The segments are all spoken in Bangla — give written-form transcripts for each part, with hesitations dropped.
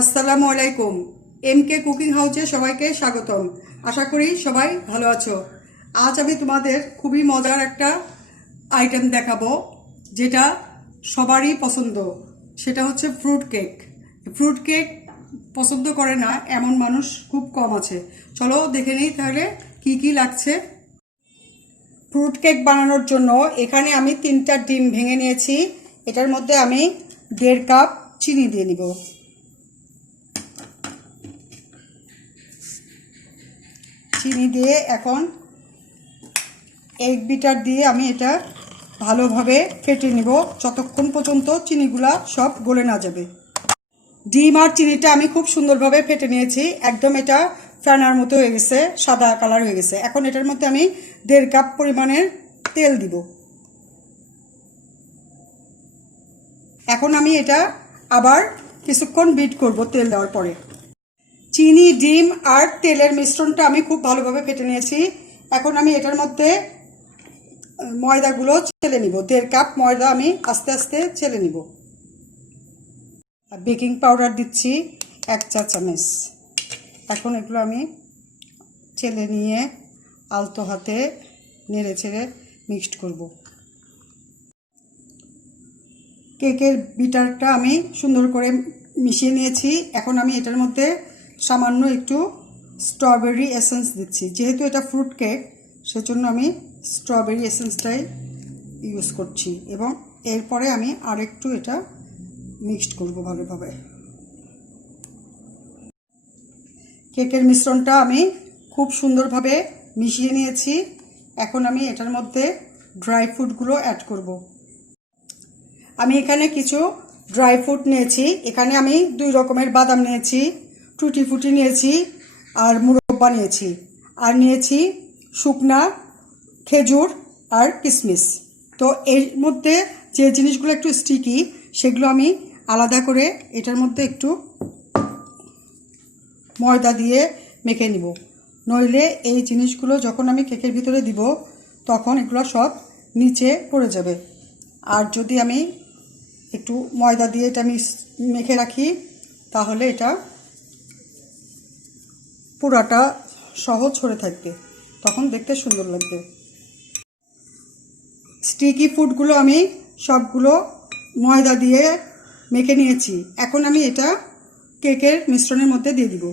আসসালামুয়ালাইকুম এমকে কুকিং হাউসে সবাইকে স্বাগতম। আশা করি সবাই ভালো আছো। আজ আমি তোমাদের খুবই মজার একটা আইটেম দেখাবো, যেটা সবারই পছন্দ। সেটা হচ্ছে ফ্রুট কেক। ফ্রুট কেক পছন্দ করে না এমন মানুষ খুব কম আছে। চলো দেখে নিই তাহলে কি কি লাগছে। ফ্রুট কেক বানানোর জন্য এখানে আমি 3টা ডিম ভেঙে নিয়েছি। এটার মধ্যে আমি 1.5 কাপ চিনি দিয়ে নিব। চিনি দিয়ে এখন এগ বিটার দিয়ে আমি এটা ভালোভাবে ফেটে নিব যতক্ষণ পর্যন্ত চিনিগুলা সব গলে না যাবে। ডিম আর চিনিটা আমি খুব সুন্দরভাবে ফেটে নিয়েছি, একদম এটা ফেনার মতো হয়ে গেছে, সাদা কালার হয়ে গেছে। এখন এটার মধ্যে আমি 1.5 কাপ পরিমাণের তেল দিব। এখন আমি এটা আবার কিছুক্ষণ বিট করব তেল দেওয়ার পরে। চিনি, ডিম আর তেলের মিশ্রণটা আমি খুব ভালোভাবে ফেটে নিয়েছি। এখন আমি এটার মধ্যে ময়দাগুলো চেলে নিব। 1.5 কাপ ময়দা আমি আস্তে আস্তে চেলে নিব। বেকিং পাউডার দিচ্ছি 1 চা চামচ। এখন এগুলো আমি চেলে নিয়ে আলতো হাতে নেড়ে চেড়ে মিক্সড করব। কেকের বিটারটা আমি সুন্দর করে মিশিয়ে নিয়েছি। এখন আমি এটার মধ্যে সামান্য একটু স্ট্রবেরি এসেন্স দিচ্ছি। যেহেতু এটা ফ্রুট কেক, সেজন্য আমি স্ট্রবেরি এসেন্সটাই ইউজ করছি। এবং এরপরে আমি আরেকটু এটা মিক্সড করব ভালোভাবে। কেকের মিশ্রণটা আমি খুব সুন্দরভাবে মিশিয়ে নিয়েছি। এখন আমি এটার মধ্যে ড্রাই ফ্রুটগুলো অ্যাড করব। আমি এখানে কিছু ড্রাই ফ্রুট নিয়েছি। এখানে আমি 2 রকমের বাদাম নিয়েছি, টুটি ফুটি নিয়েছি আর মুরব্বা নিয়েছি, আর নিয়েছি শুকনা খেজুর আর কিশমিশ। তো এর মধ্যে যে জিনিসগুলো একটু স্টিকি সেগুলো আমি আলাদা করে এটার মধ্যে একটু ময়দা দিয়ে মেখে নিব। নইলে এই জিনিসগুলো যখন আমি কেকের ভিতরে দিব তখন এগুলো সব নিচে পড়ে যাবে। আর যদি আমি একটু ময়দা দিয়ে এটা আমি মেখে রাখি তাহলে এটা পুরাটা সহজ ছড়ে থাকবে, তখন দেখতে সুন্দর লাগবে। স্টিকি ফুডগুলো আমি সবগুলো ময়দা দিয়ে মেখে নিয়েছি। এখন আমি এটা কেকের মিশ্রণের মধ্যে দিয়ে দিব।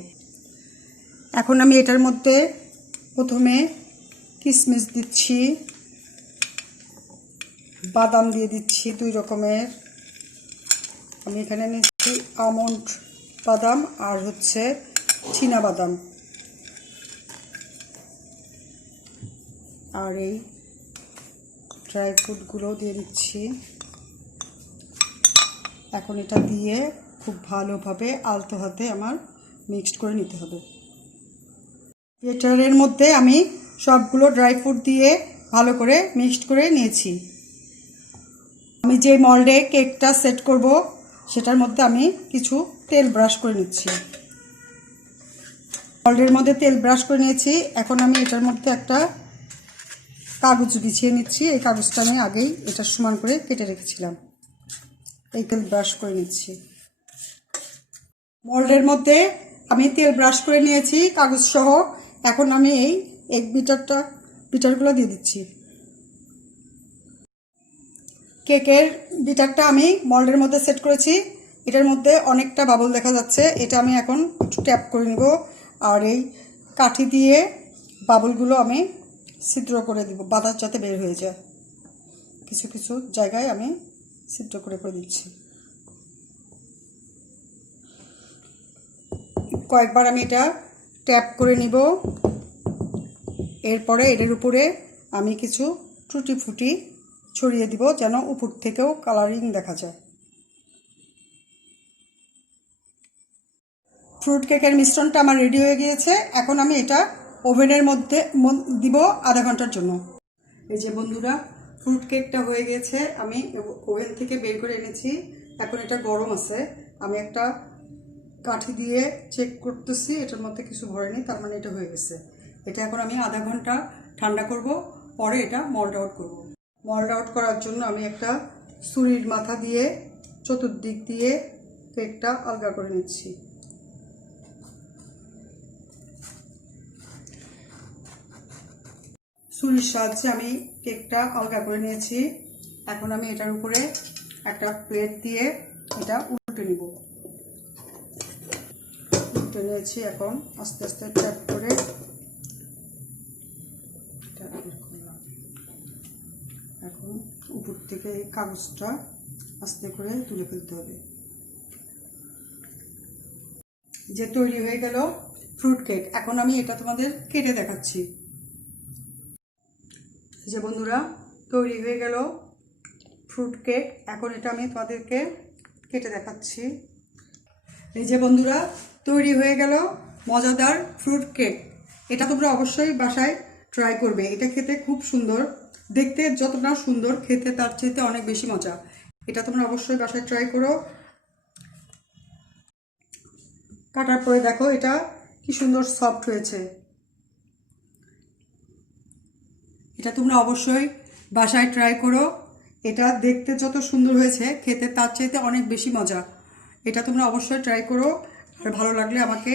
এখন আমি এটার মধ্যে প্রথমে কিশমিশ দিচ্ছি, বাদাম দিয়ে দিচ্ছি 2 রকমের। আমি এখানে নিচ্ছি আমন্ড বাদাম আর হচ্ছে চীনা বাদাম। আর এই ড্রাই ফ্রুটগুলো দিয়ে দিচ্ছি। এখন এটা দিয়ে খুব ভালোভাবে আলতো হাতে আমার মিক্সড করে নিতে হবে। ব্যাটারের মধ্যে আমি সবগুলো ড্রাই ফ্রুট দিয়ে ভালো করে মিক্সড করে নিয়েছি। আমি যে মল্ডে কেকটা সেট করব সেটার মধ্যে আমি কিছু তেল ব্রাশ করে নিচ্ছি। মল্ডের মধ্যে তেল ব্রাশ করে নিয়েছি। এখন আমি এটার মধ্যে একটা কাগজ বিছিয়ে নিচ্ছি। এই কাগজটা আমি আগেই এটা সমান করে কেটে রেখেছিলাম। এই তেল ব্রাশ করে নিচ্ছি। মল্ডের মধ্যে আমি তেল ব্রাশ করে নিয়েছি কাগজ সহ। এখন আমি এই এগ বিটারগুলো দিয়ে দিচ্ছি। কেকের বিটারটা আমি মল্ডের মধ্যে সেট করেছি। এটার মধ্যে অনেকটা বাবল দেখা যাচ্ছে। এটা আমি এখন একটু ট্যাপ করে নিব। আর এই কাঠি দিয়ে বাবলগুলো আমি ছিদ্র করে দিব, বাতাস যাতে বের হয়ে যায়। কিছু কিছু জায়গায় আমি ছিদ্র করে দিচ্ছি। কয়েকবার আমি এটা ট্যাপ করে নিব। এরপরে এটার উপরে আমি কিছু টুটি ফুটি ছড়িয়ে দিব যেন উপর থেকেও কালারিং দেখা যায়। ফ্রুট কেকের মিশ্রণটা আমার রেডি হয়ে গিয়েছে। এখন আমি এটা ওভেনের মধ্যে দিব আধা ঘন্টার জন্য। এই যে বন্ধুরা, ফ্রুট কেকটা হয়ে গেছে। আমি ওভেন থেকে বের করে এনেছি। এখন এটা গরম আছে। আমি একটা কাঠি দিয়ে চেক করতেছি এটার মধ্যে কিছু ভরেনি, তার মানে এটা হয়ে গেছে। এটা এখন আমি আধা ঘন্টা ঠান্ডা করব, পরে এটা মল্ড আউট করব। মল্ড আউট করার জন্য আমি একটা ছুরির মাথা দিয়ে চতুর্দিক দিয়ে কেকটা আলগা করে নিচ্ছি। ছুরির সাহায্যে আমি কেকটা আলগা করে নিয়েছি। এখন আমি এটার উপরে একটা প্লেট দিয়ে এটা উল্টে নিব। উল্টে নিয়েছি, এখন আস্তে আস্তে ট্যাপ করে এখন উপর থেকে এই কাগজটা আস্তে করে তুলে ফেলতে হবে। যে তৈরি হয়ে গেল ফ্রুট কেক। এখন আমি এটা তোমাদের কেটে দেখাচ্ছি। যে বন্ধুরা, তৈরি হয়ে গেল ফ্রুট কেক। এখন এটা আমি তোমাদেরকে কেটে দেখাচ্ছি। এই যে বন্ধুরা, তৈরি হয়ে গেল মজাদার ফ্রুট কেক। এটা তোমরা অবশ্যই বাসায় ট্রাই করবে। এটা খেতে খুব সুন্দর, দেখতে যতটা সুন্দর খেতে তার চাইতে অনেক বেশি মজা। এটা তোমরা অবশ্যই বাসায় ট্রাই করো। কাটার পরে দেখো এটা কি সুন্দর সফট হয়েছে। এটা তোমরা অবশ্যই বাসায় ট্রাই করো। এটা দেখতে যত সুন্দর হয়েছে খেতে তার চাইতে অনেক বেশি মজা। এটা তোমরা অবশ্যই ট্রাই করো। আর ভালো লাগলে আমাকে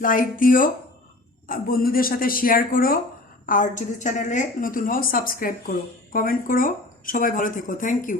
লাইক দিও, বন্ধুদের সাথে শেয়ার করো, আর যদি চ্যানেলে নতুন হও সাবস্ক্রাইব করো, কমেন্ট করো। সবাই ভালো থেকো। Thank you.